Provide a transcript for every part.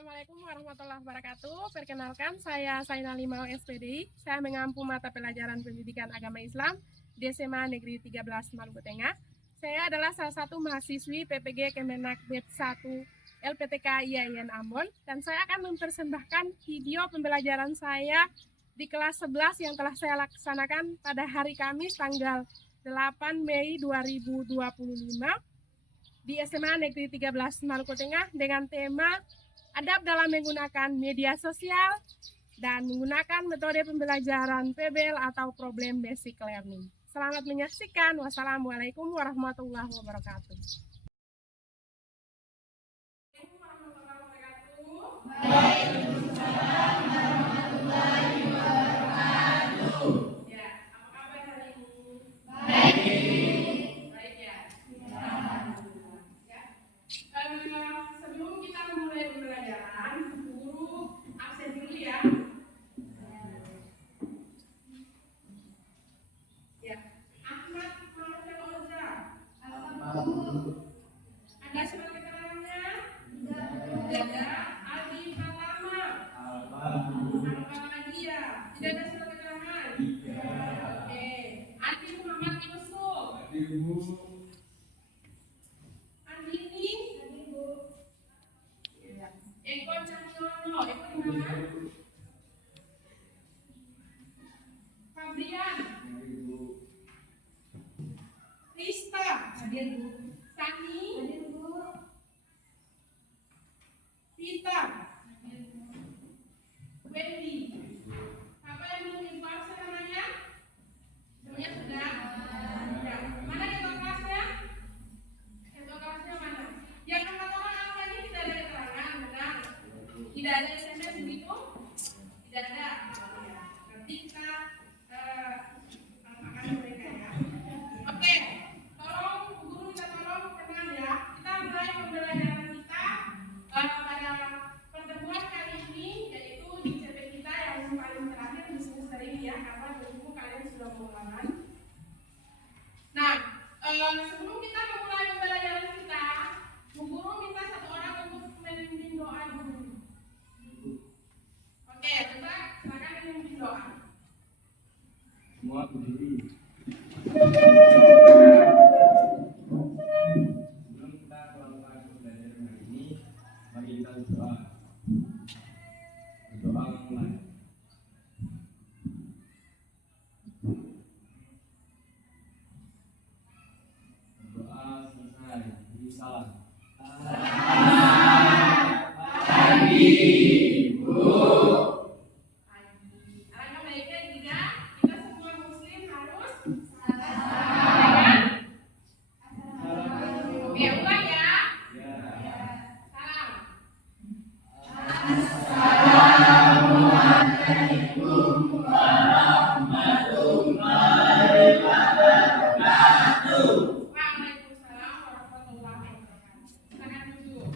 Assalamualaikum warahmatullahi wabarakatuh. Perkenalkan, saya Saina Limau SPDI. Saya mengampu mata pelajaran pendidikan agama Islam di SMA Negeri 13 Maluku Tengah. Saya adalah salah satu mahasiswi PPG Kemenak BED 1 LPTK IAIN Ambon, dan saya akan mempersembahkan video pembelajaran saya di kelas 11 yang telah saya laksanakan pada hari Kamis tanggal 8 Mei 2025 di SMA Negeri 13 Maluku Tengah dengan tema adab dalam menggunakan media sosial dan menggunakan metode pembelajaran PBL atau Problem Basic Learning. Selamat menyaksikan. Wassalamualaikum warahmatullahi wabarakatuh. Waalaikumsalam warahmatullahi wabarakatuh. Ya, apa kabar hari ini? Baik. Baik ya. Alhamdulillah. Ya. Sebelum kita memulai pembelajaran, guru absen dulu ya. Ya. Ahmad Marufel Oza. Ada surat keterangannya? Tidak ada. Aldi Pratama. Al-Bahagia. Tidak ada surat keterangan? Oke. Adi Muhammad Yusuf. Andini. Ya. Eko Cahyono. Eko di mana? Fabrian. Rista. Hadir Bu. Sani. Hadir Bu. Pita. Hadir Bu. Wendy. Apa yang belum info namanya? Semuanya sudah? Ya. Mana ketua kelasnya? Ketua kelasnya mana? Yang angkatan angka ini tidak ada keterangan, benar? Tidak ada SMS begitu? Tidak ada. Ya. Nanti kita akan mereka ya. Oke, tolong guru minta tolong tenang ya. Kita mulai pembelajaran kita pada pertemuan kali ini, yaitu di CP kita yang paling terakhir di semester ini ya, karena berhubung kalian sudah mengulangan. Nah, sebelum kita memulai pembelajaran kita, Bu Guru minta satu orang untuk memimpin doa dulu. Oke, coba silakan memimpin doa. Semua berdiri. Sebelum kita melakukan pembelajaran hari ini, mari kita berdoa. Berdoa mulai. Berdoa selesai. Beri salam. Alangkah baiknya jika kita semua muslim harus salam. Oke, ulang ya. Salam. Waalaikumsalam warahmatullahi wabarakatuh. Silakan duduk.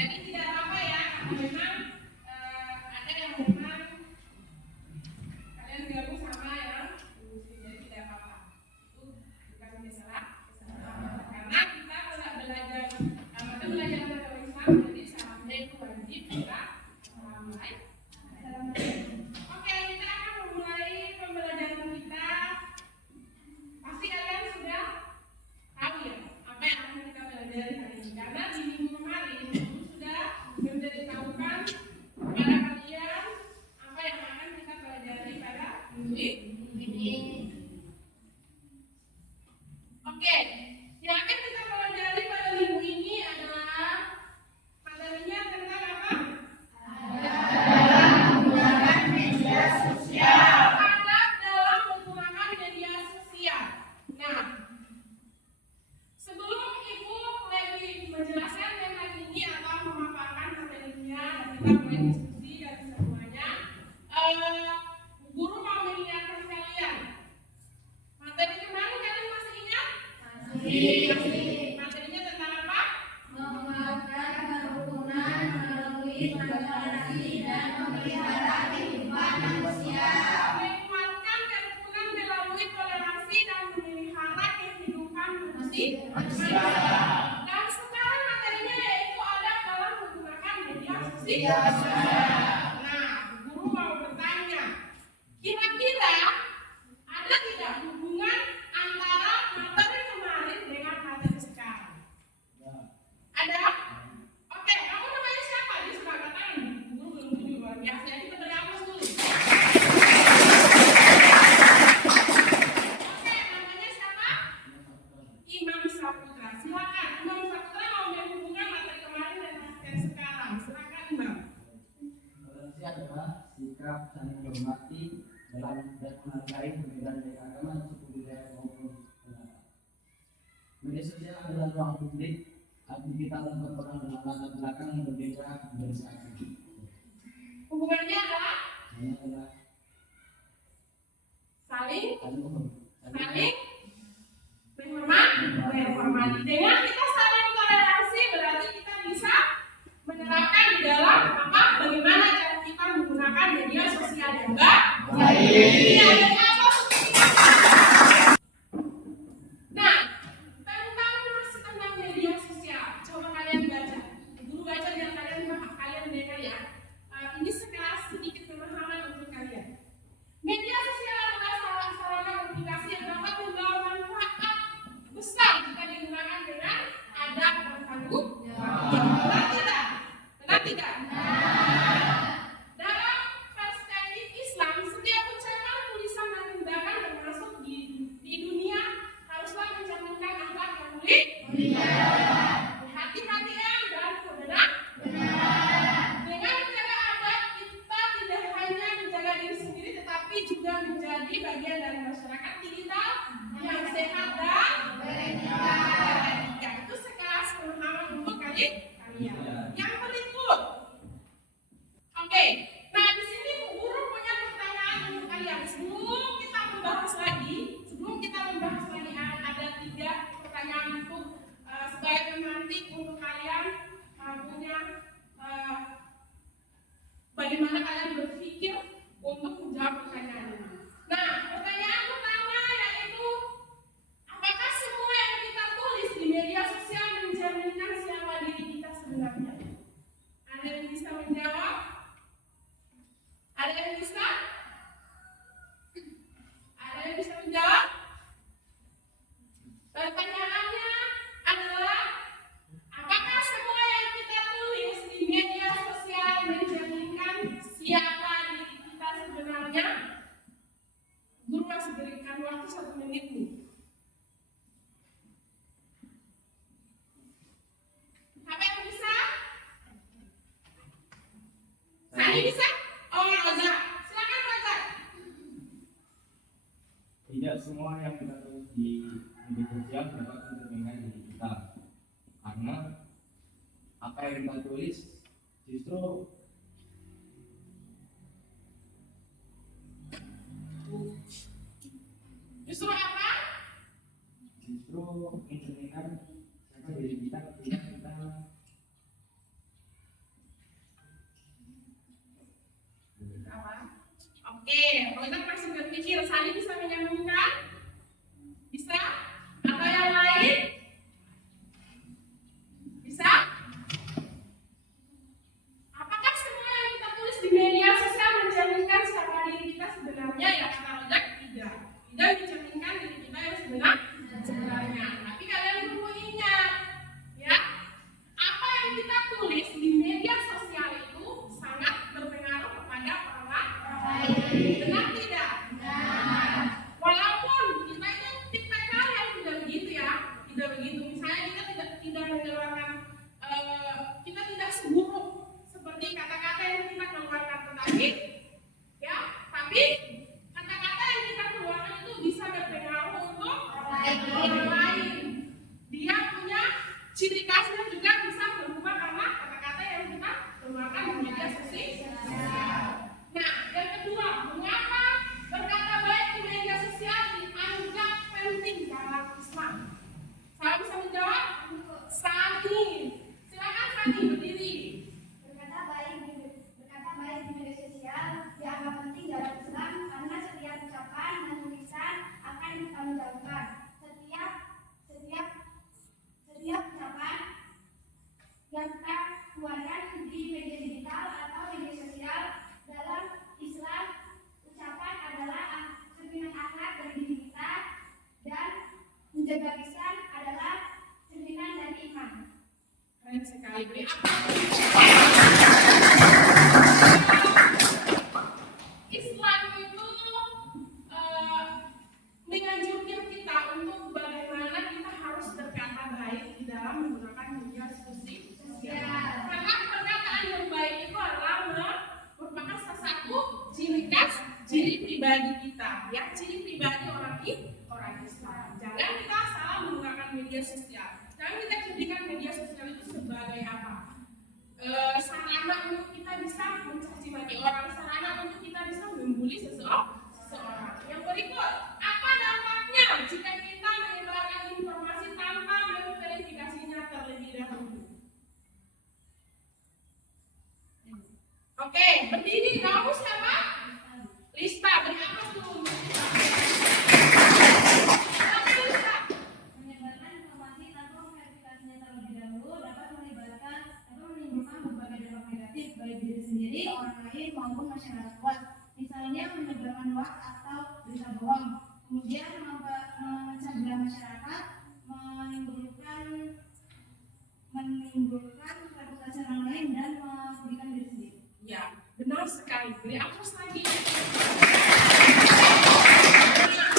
Jadi tidak apa-apa ya, memang ada yang memang kalian gabung sama yang muslim, jadi tidak apa-apa. Itu bukan masalah. Karena kita kalau belajar mata pelajaran agama Islam, jadi salamnya itu wajib kita mulai. Oke, kita akan memulai pembelajaran kita. Pasti kalian sudah tahu ya apa yang akan kita pelajari hari ini, karena di minggu kemarin Guru sudah memberitahukan kepada kalian apa yang akan kita pelajari pada minggu ini. Oke, yang akan kita pelajari pada minggu ini adalah materinya tentang apa? Adab dalam menggunakan media sosial. Nah, sebelum Ibu lebih menjelaskan tentang ini atau memaparkan materinya dan kita mulai diskusi dan semuanya, guru mau mengingatkan kalian. Materi kemarin kalian masih ingat? Materinya tentang apa? Menguatkan kerukunan melalui toleransi dan memelihara kehidupan manusia. Menguatkan kerukunan melalui toleransi dan memelihara kehidupan manusia. Dan sekarang materinya yaitu adab dalam Nah, guru mau bertanya, kira-kira ada tidak hubungan antara materi kemarin dengan materi sekarang? Ada? Oke, kamu namanya siapa? Di sebelah kanan. Guru belum tunjuk luar biasa. Jadi kita beri aplaus dulu. Oke, namanya siapa? Imam Saputra. Silakan, Imam Saputra mau menghubungkan materi kemarin dan materi sekarang. Silakan, Imam. Toleransi adalah sikap saling menghormati dalam dan menghargai perbedaan dari agama, suku budaya maupun agama. Media sosial adalah ruang publik, aktivitas dan orang dalam latar belakang yang berbeda dari satu. Hubungannya adalah Ini adalah saling saling menghormati. Dengan kita saling toleransi berarti kita bisa menerapkan di dalam apa? Bagaimana cara kita menggunakan media sosial yang baik. Iya, jadi apa? Nah, tentang media sosial, coba kalian baca. Guru baca dan kalian dengar ya. Ini sekelas sedikit pemahaman untuk kalian. Media sosial adalah sarana komunikasi yang dapat membawa manfaat besar jika digunakan dengan adab dan tanggung jawab. Benar tidak? Benar tidak? Dalam perspektif Islam, setiap ucapan, tulisan dan tindakan termasuk di dunia haruslah mencerminkan akhlak yang mulia, hati-hatian dan kebenaran. Dengan menjaga adab, kita tidak hanya menjaga diri sendiri, tetapi juga menjadi bagian dari masyarakat digital yang sehat dan beretika. Itu sekelas pemahaman untuk kalian. Yang berikut, oke. Nah, di sini guru punya pertanyaan untuk kalian. Sebelum kita membahas lagi, ada 3 pertanyaan untuk sebagai pemantik untuk kalian punya bagaimana kalian berpikir untuk menjawab pertanyaan ini. Nah, pertanyaan pertama yaitu, apakah semua yang kita tulis di media sosial mencerminkan siapa diri kita sebenarnya? Ada yang bisa menjawab? Ada yang bisa? Ada yang bisa menjawab? Pertanyaannya adalah, apakah semua yang kita tulis di media sosial mencerminkan siapa diri kita sebenarnya? Guru masih berikan waktu 1 menit nih. Siapa yang bisa? Sani bisa? Oh, Raza. Silakan Raza. Tidak semua yang kita tulis di media sosial dapat mencerminkan diri kita, karena apa yang kita tulis Justru apa? justru mencerminkan siapa diri kita ketika kita Apa? Oke, Rozak masih berpikir. Sani bisa menyambungkan? Bisa? Atau yang lain? Bisa? Apakah semua yang kita tulis di media sosial mencerminkan siapa diri kita sebenarnya? Ya, kata Rozak, tidak. Tidak mencerminkan diri kita yang sebenarnya. Tapi kalian perlu ingat, ya, apa yang kita tulis di media sosial itu sangat berpengaruh kepada orang lain. Benar tidak? Walaupun kita itu tipikal yang tidak begitu ya, tidak begitu. Misalnya kita tidak mengeluarkan, kita tidak seburuk seperti kata-kata yang kita keluarkan, tetapi ya, tapi kata-kata yang kita keluarkan itu bisa berpengaruh untuk orang lain. Dia punya ciri khasnya juga bisa berubah karena kata-kata yang kita keluarkan di media sosial. Nah, yang kedua, mengapa berkata baik di media sosial dianggap penting dalam Islam? Saya bisa menjawab? Sani. Silakan Sani berdiri. Berkata baik di media sosial dianggap penting dalam Islam karena setiap ucapan dan tulisan akan dipertanggungjawabkan. Setiap ucapan Beri apa? Islam itu menganjurkan kita untuk bagaimana kita harus berkata baik di dalam menggunakan media sosial. Karena perkataan yang baik itu adalah merupakan salah satu ciri khas, ciri pribadi kita, ya, ciri pribadi orang Islam. Jangan kita salah menggunakan media sosial. Jangan kita jadikan media sosial itu sebagai apa? Sarana untuk kita bisa mencaci maki orang, sarana untuk kita bisa membuli seseorang. Yang berikut, apa dampaknya jika kita menyebarkan informasi tanpa memverifikasinya terlebih dahulu? Oke, berdiri. Kamu siapa? Lista. Beri apa dulu? Menyebarkan informasi tanpa memverifikasinya terlebih dahulu dapat melibatkan atau menimbulkan berbagai dampak negatif baik diri sendiri, orang lain maupun masyarakat luas. Misalnya menyebarkan hoaks atau berita bohong, kemudian memecah belah masyarakat, menimbulkan reputasi orang lain dan merugikan diri sendiri. Ya, benar sekali. Beri apa lagi?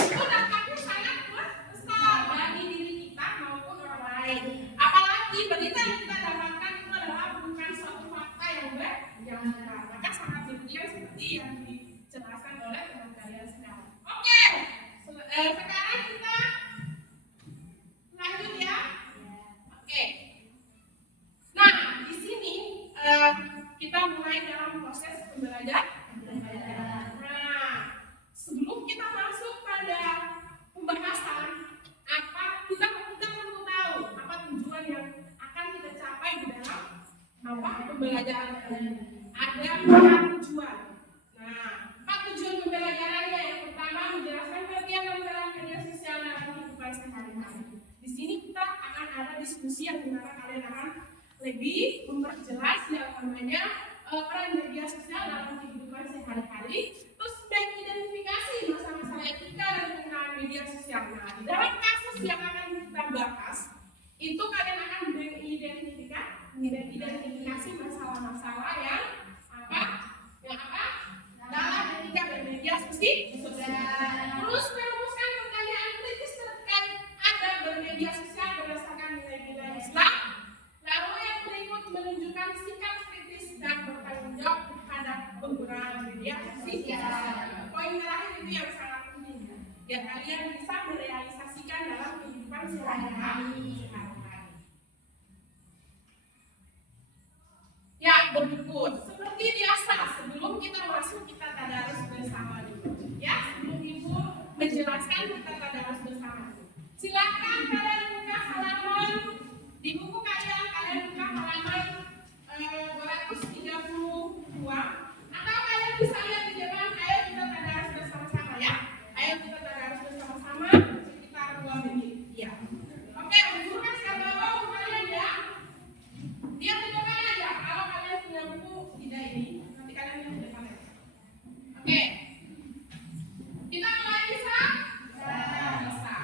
Itu dampaknya sangat besar bagi diri kita maupun orang lain. Apalagi berita yang kita dapatkan itu adalah bukan suatu fakta yang benar. Maka sangat demikian seperti yang dijelaskan oleh teman kalian sekarang. Oke, sekarang kita lanjut ya. Oke. Nah, di sini kita mulai dalam proses pembelajaran. Nah, sebelum kita masuk pada pembahasan apa kita perlu tahu apa tujuan yang akan kita capai di dalam apa pembelajaran ini. Ada 4 tujuan. Nah, 4 tujuan pembelajarannya. Yang pertama, menjelaskan pengertian dalam media sosial dalam kehidupan sehari-hari. Di sini kita akan ada diskusi yang dimana kalian akan lebih memperjelas yang namanya peran media sosial dalam kehidupan sehari-hari, terus mengidentifikasi masalah-masalah etika dan penggunaan media sosial. Nah, di dalam kasus yang akan kita bahas, itu kalian akan mengidentifikasi masalah-masalah yang apa? Dalam etika bermedia sosial. Terus merumuskan pertanyaan kritis terkait ada bermedia sosial berdasarkan nilai-nilai Islam. Lalu yang berikut menunjukkan sikap kritis dan bertanggung jawab terhadap penggunaan media sosial. Poin terakhir itu yang sangat penting, biar kalian bisa merealisasikan dalam kehidupan sehari-hari. Ya, berikut seperti biasa sebelum kita masuk kita tadarus bersama dulu. Ya, sebelum Ibu menjelaskan kita tadarus bersama. Silakan kalian buka halaman di buku kalian buka halaman 232 atau kalian bisa lihat di depan. Ayo kita tadarus bersama-sama ya. Ayo kita tadarus bersama-sama sekitar 2 menit. Ya. Oke, buku kan sekarang bawa buku kalian ya. Lihat di depan aja. Kalau kalian punya buku tidak ini, nanti kalian lihat di depan aja. Oke. Kita mulai bisa? Bisa.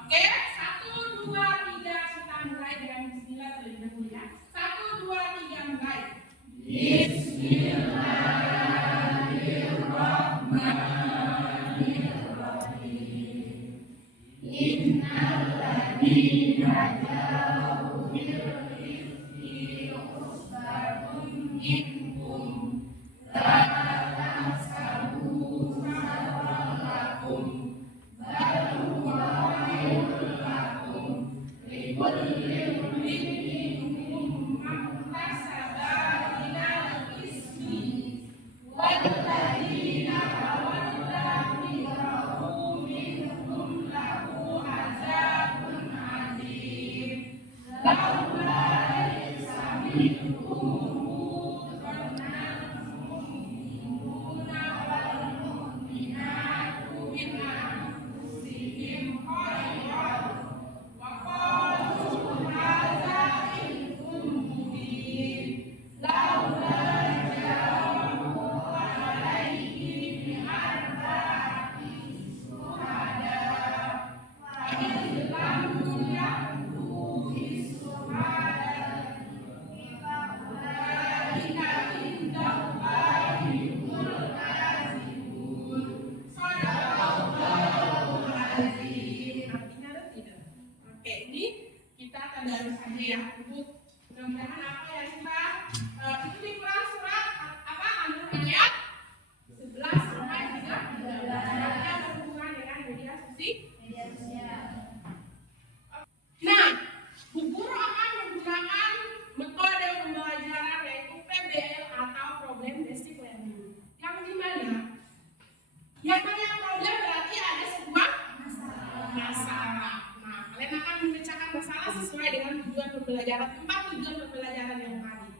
Oke, 1, 2, 3 kita mulai dengan bismillah terlebih dahulu ya. 1, 2, 3 mulai. Bismillahirrahmanirrahim. Innalladzina ja'u bil ifki usbatun minkum la tahsabu syarran lakum bal huwa khairun lakum likulli imrin minhum maktasaba minal ismi walladzina tawalla minhum lahu azabun adzim laula yasmi'uhu dari saja ya untuk mudah-mudahan apa yang kita itu di Quran surat apa An-Nur ayat 11 sampai 13 yang berhubungan dengan media sosial. Nah, Bu Guru akan menggunakan metode pembelajaran yaitu PBL atau Problem Based Learning. Yang dimana? Yang namanya problem berarti ada sebuah masalah. Nah, kalian akan memecahkan masalah sesuai dengan tujuan pembelajaran, 4 tujuan pembelajaran yang tadi.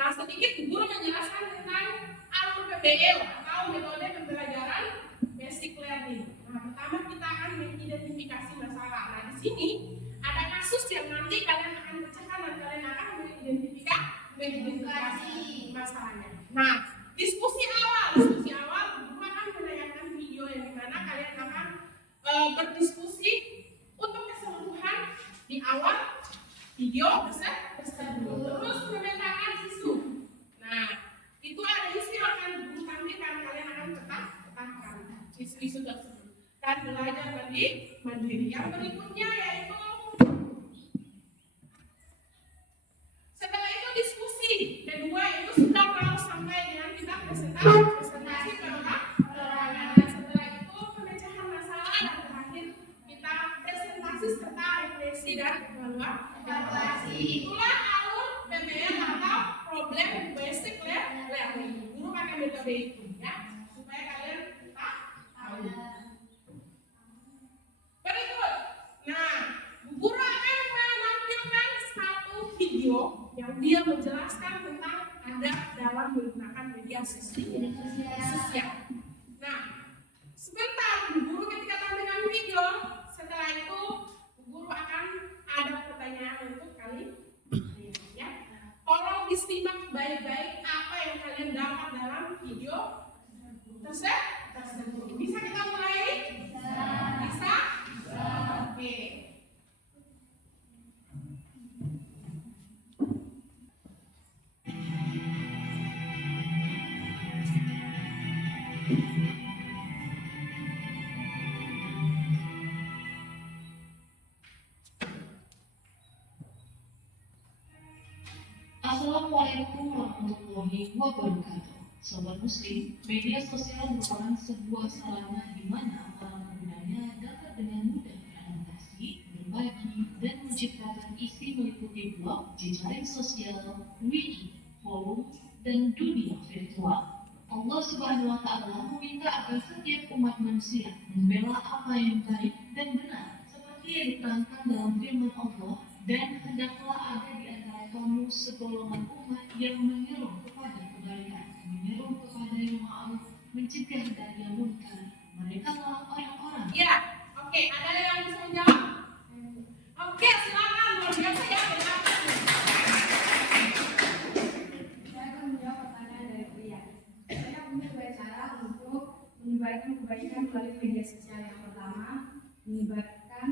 Nah, sedikit Bu Guru menjelaskan tentang alur PBL atau metode pembelajaran Basic Learning. Nah, pertama kita akan mengidentifikasi masalah. Nah, di sini ada kasus yang nanti kalian akan pecahkan dan kalian akan mengidentifikasi masalahnya. Nah, diskusi awal Guru akan menayangkan video yang dimana kalian akan berdiskusi untuk keseluruhan di awal video tersebut. Terus memetakan isu. Nah, itu ada isu yang akan Guru tampilkan, kalian akan petakan isu-isu tersebut dan belajar mandiri. Yang berikutnya yaitu setelah itu diskusi kedua itu sudah mau sampai dengan kita presentasi perorangan. Setelah itu pemecahan masalah dan terakhir kita presentasi serta refleksi dan evaluasi. Itulah alur PBL atau Problem Basic Learning. Guru pakai metode itu ya supaya kalian tahu. Berikut. Nah, Guru akan menampilkan satu video yang dia menjelaskan tentang adab dalam menggunakan media sosial. Nah, sebentar Guru ketika tampilkan video, setelah itu Guru akan ada pertanyaan untuk kalian. Ya, tolong disimak baik-baik apa yang kalian dapat dalam video tersebut. Bisa kita mulai? Bisa? Oke. Assalamualaikum warahmatullahi wabarakatuh. Sobat Muslim, media sosial merupakan sebuah sarana di mana para penggunanya dapat dengan mudah beradaptasi, berbagi, dan menciptakan isi meliputi blog, jejaring sosial, wiki, forum, dan dunia virtual. Allah Subhanahu wa Ta'ala meminta agar setiap umat manusia membela apa yang baik dan benar, seperti yang diterangkan dalam firman Allah, dan hendaklah ada di antara kamu segolongan umat yang menyeru kepada kebaikan, menyeru kepada yang ma'ruf, mencegah dari yang munkar. Mereka lah orang-orang. Ya, oke. Ada yang bisa menjawab? Oke, silakan. Luar biasa ya. Saya akan menjawab pertanyaan dari pria. Saya punya dua cara untuk menyebarkan kebaikan melalui media sosial. Yang pertama, menyebarkan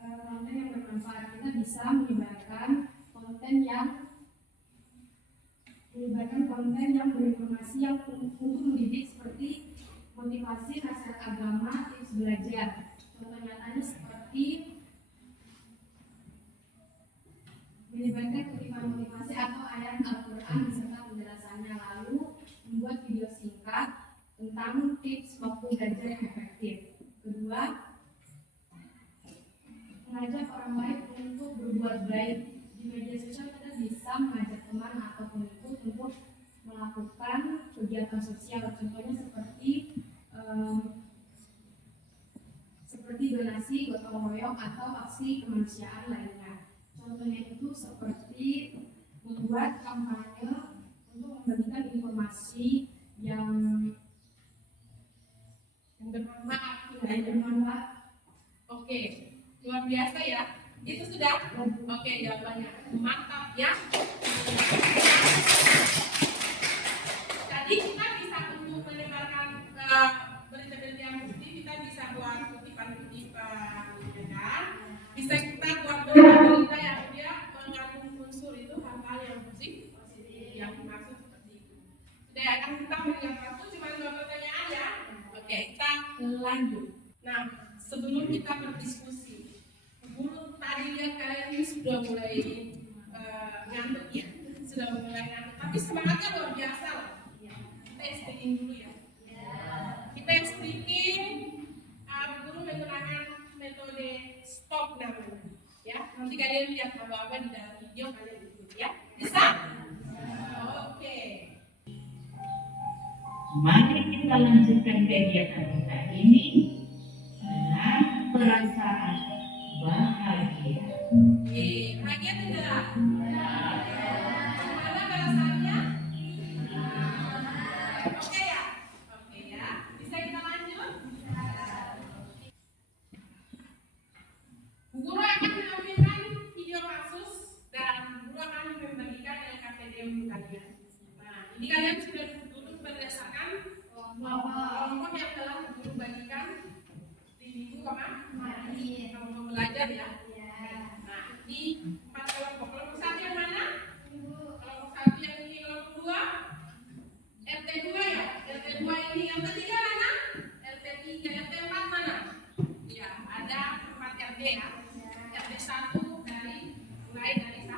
konten yang bermanfaat. Kita bisa menyebarkan konten yang berinformasi yang untuk mendidik seperti motivasi, nasihat agama, tips belajar. Contoh nyatanya seperti menyebarkan kutipan motivasi atau ayat Al-Quran beserta penjelasannya, lalu membuat video singkat tentang tips waktu belajar yang efektif. Kedua, mengajak orang baik untuk berbuat baik. Di media sosial kita bisa mengajak teman atau pengikut untuk melakukan kegiatan sosial, contohnya seperti donasi, gotong royong atau aksi kemanusiaan lainnya. Contohnya itu seperti membuat kampanye untuk membagikan informasi yang bermanfaat. Oke, luar biasa ya. Itu sudah? Oke, jawabannya mantap ya. Jadi kita bisa untuk menyebarkan berita-berita yang positif, kita bisa buat kutipan-kutipan, ya kan? Bisa kita buat berita-berita yang dia mengandung unsur itu hal-hal yang positif, yang dimaksud seperti itu. Sudah akan kita melihat waktu cuma 2 pertanyaan ya. Oke, kita lanjut. Nah, sebelum kita berdiskusi, Guru tadi lihat kalian ini sudah mulai ngantuk ya, sudah mulai ngantuk. Tapi semangatnya luar biasa loh. Kita speaking dulu ya. Kita speaking, guru menggunakan metode stop namanya. Ya, nanti kalian lihat apa-apa di dalam video kalian ikuti ya. Bisa? Oke. Mari kita lanjutkan kegiatan kita ini dengan perasaan bahagia. Bahagia tidak? Bagaimana perasaannya? Oke ya? Oke ya. Bisa kita lanjut? Guru akan menampilkan video kasus dan guru akan membagikan LKPD untuk kalian. Nah, ini kalian sudah duduk berdasarkan kelompok yang telah guru bagikan di minggu kemarin. Kalau belajar ya. Nah, ini 4 kelompok. Kelompok 1 yang mana? Kelompok 1 yang ini, kelompok 2 RT2 ya. RT2 ini, yang ketiga mana? RT3, RT4 mana? Ya, ada 4 RT ya. RT1 mulai dari 1.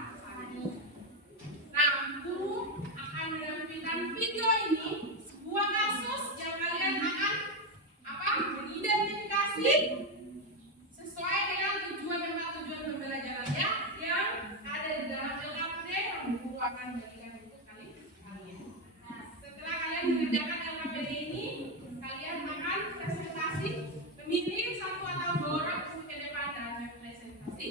Nah, guru akan menampilkan video ini, sebuah kasus yang kalian akan mengidentifikasi sesuai dengan tujuan pembelajarannya yang ada di dalam LKPD yang guru akan berikan untuk kalian. Nah, setelah kalian mengerjakan LKPD ini, kalian akan presentasi, memilih 1 atau 2 orang untuk ke depan dan presentasi.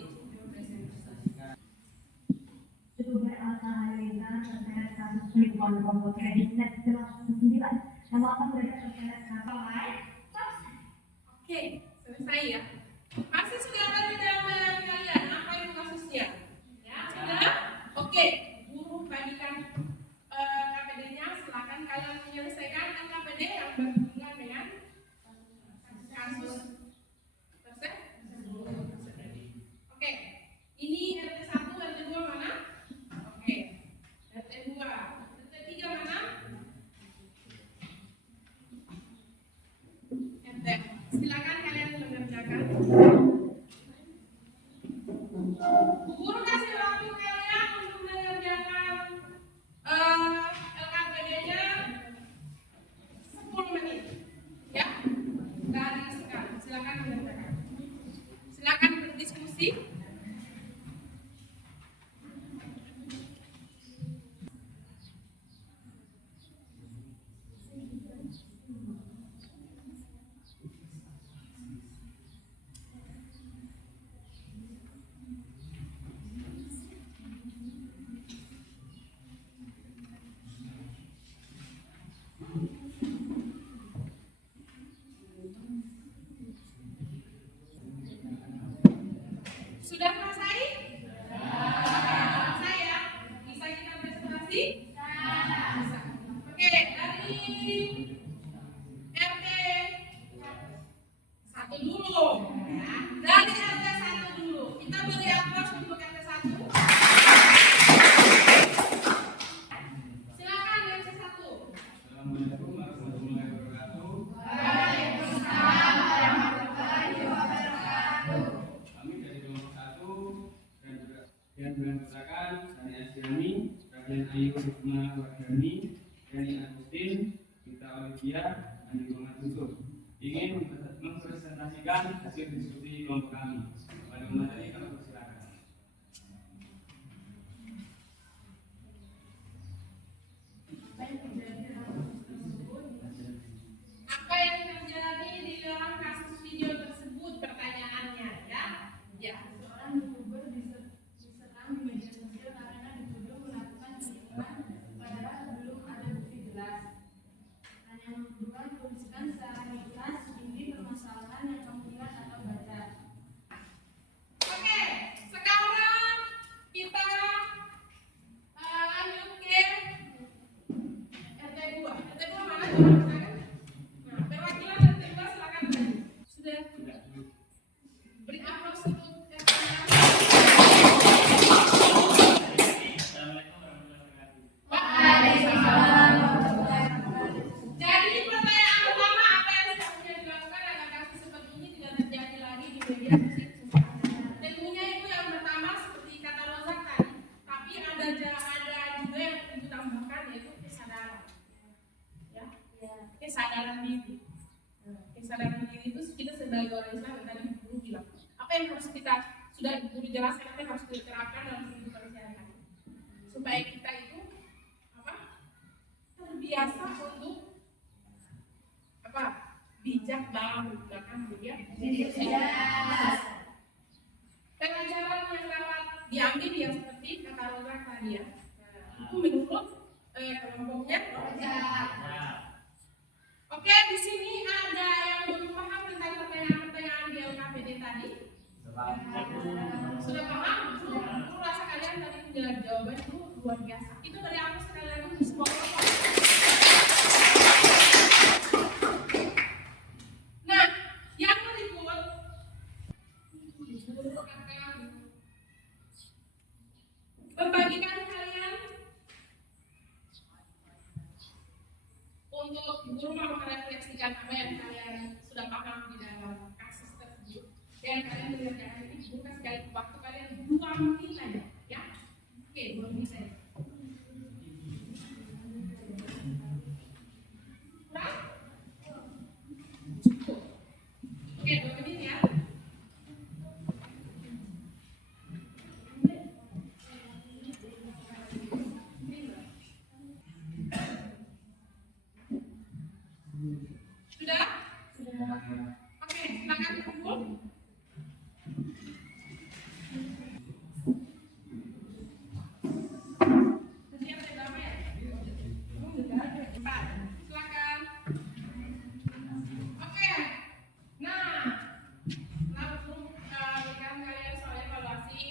Cukup beralhamdulillah terkait kasus penipuan pokok kredit net kelas 9. Nama akan belajar terkait kasus lain. Oke, selesai ya. Masih sudah ada di dalam layar kalian apa itu kasusnya? Ya, sudah? Oke, guru bagikan KPD-nya, silakan kalian menyelesaikan KPD yang berhubungan dengan kasus tersebut. Oke, ini RT1, RT2 mana? Oke, RT2, RT3 mana? RT. Silakan kalian mengerjakan. Guru kasih waktu kalian untuk mengerjakan LKPD-nya 10 menit. Ya, dari sekarang. Silakan mengerjakan. Silakan berdiskusi. Sudah selesai? Selesai ya? Bisa kita presentasi? Bisa. Oke, dari RT 1 dulu. Ya. Dari RT 1 dulu. Kita beri aplaus untuk RT 1. Silakan RT 1. Assalamualaikum warahmatullahi wabarakatuh. Kami dari kelompok 1 dan berdasarkan dari Asyiani, Raden Ayu Hikmah Wardani, Reni Agustin, Gita Olivia, Andi Muhammad Yusuf ingin mempresentasikan hasil diskusi kelompok kami. Pada materi kami persilakan. Apa yang terjadi di dalam kasus video tersebut pertanyaannya ya? Ya. Seorang YouTuber diserang di media sosial karena dituduh melakukan penipuan padahal belum ada bukti jelas. Hanya menuduhkan tuliskan secara ikhlas ini permasalahan yang kamu lihat atau baca. Oke, sekarang kita lanjut ke RT2. RT2 mana coba silakan. Nah, perwakilan RT2 silakan. Sudah beri aplaus untuk RT2. Jadi pertanyaan pertama, apa yang seharusnya dilakukan agar kasus seperti ini tidak terjadi lagi di media sosial? Tentunya itu yang pertama seperti bijak dalam menggunakan media Media sosial. sosial. Pelajaran yang dapat diambil yang seperti kata Rosa tadi ya. Nah, itu menurut kelompoknya. Oke, di sini ada yang belum paham tentang pertanyaan-pertanyaan di LKPD tadi. Sudah paham? Aku rasa kalian tadi punya jawaban itu luar biasa. Itu dari aku sekali lagi untuk semua kelompok. Nah, yang berikut guru akan membagikan kalian untuk guru mau merefleksikan apa yang kalian sudah paham di dalam kasus tersebut dan kalian mengerjakan ini bukan sekali waktu kalian 2 menit saja ya. Oke, 2 menit saja. Kurang? Cukup. Oke, 2 menit ya. Sudah? Oke, silakan kumpul. Tadi ada berapa ya? 4. Silakan. Oke. Nah, langsung berikan kalian soal evaluasi.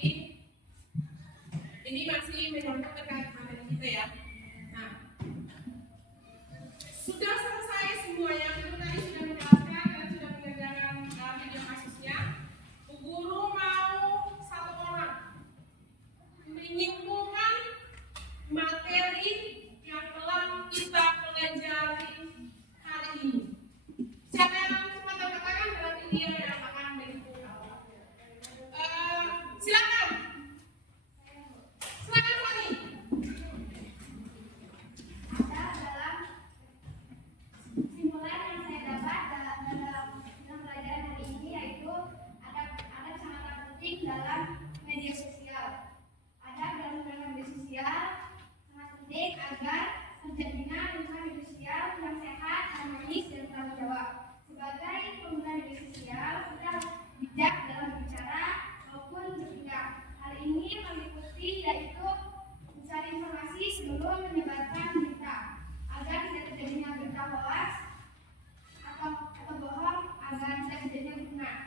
Ini masih mencontoh terkait materi kita ya. Nah, sudah selesai semua yang itu tadi sudah menjelaskan dan sudah mengerjakan video kasusnya. Bu Guru mau 1 orang menyimpulkan materi yang telah kita pelajari hari ini. Siapa yang cepat katakan berarti dia yang akan menyimpulkan. Silakan. Silakan Fani. Ada dalam simpulan yang saya dapat dalam pelajaran hari ini yaitu ada sangat penting dalam media sosial. Ada dalam media sosial sangat penting agar terjadinya lingkungan media sosial yang sehat, harmonis dan bertanggung jawab. Sebagai pengguna media sosial, kita harus bijak dalam berbicara maupun bertindak. Hal ini meliputi yaitu mencari informasi sebelum menyebarkan berita agar tidak terjadinya berita hoax atau bohong agar tidak terjadinya fitnah.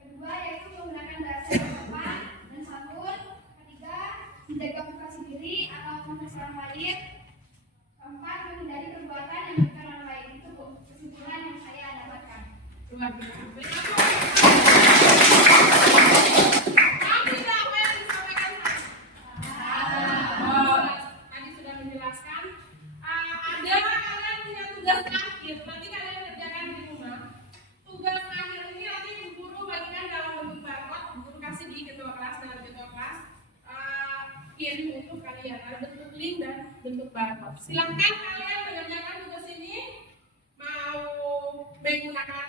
Kedua yaitu menggunakan bahasa yang sopan dan santun. Ketiga, menjaga privasi diri atau privasi orang lain. Keempat, menghindari perbuatan yang merugikan orang lain. Itu kesimpulan yang saya dapatkan. Luar biasa. Tahu tidak apa yang disampaikan Mas? Tadi sudah menjelaskan. Ada kalian punya tugas akhir. Nanti kalian kerjakan di rumah. Tugas akhir ini nanti Bu Guru bagikan dalam bentuk barcode. Bu Guru kasih di ketua kelas dan ketua kelas. Kirim untuk kalian. Ada bentuk link dan bentuk barcode. Silakan kalian mengerjakan tugas ini. Mau menggunakan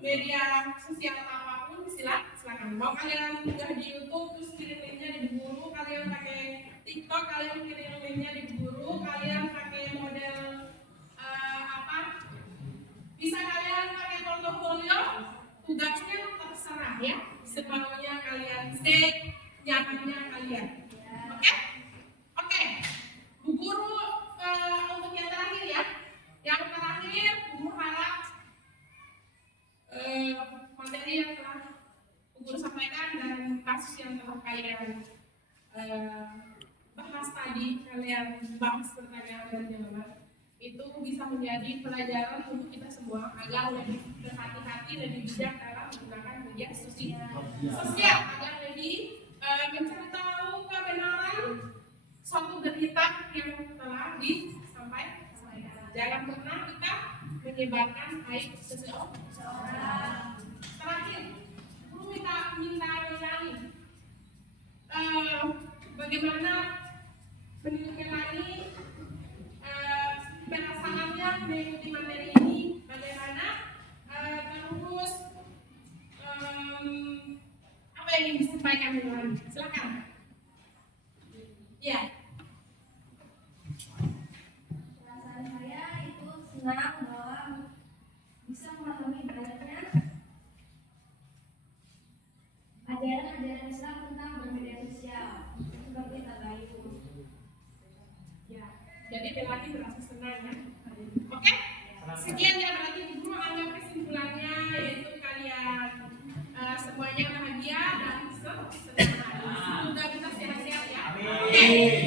media sosial apapun silakan. Mau kalian unggah di YouTube terus kirim linknya di Bu Guru, kalian pakai TikTok kalian kirim linknya di Bu Guru, kalian pakai model apa? Bisa kalian pakai portofolio, tugasnya terserah ya. Semaunya kalian nyamannya kalian. Oke. Bu Guru untuk yang terakhir ya. Yang terakhir, Bu Guru harap materi yang telah Bu Guru sampaikan dan kasus yang telah kalian bahas tadi, kalian bahas pertanyaan dan jawaban, itu bisa menjadi pelajaran untuk kita semua agar lebih berhati-hati dan bijak dalam menggunakan media sosial agar lebih mencari tahu kebenaran suatu berita yang telah disampaikan. Jangan pernah kita menyebarkan aib seseorang. Terakhir, Guru minta Melani bagaimana menurut Melani perasaannya mengikuti materi ini, bagaimana terus apa yang ingin disampaikan Melani? Silakan. Ya. Perasaan saya itu senang bahwa bisa kasih.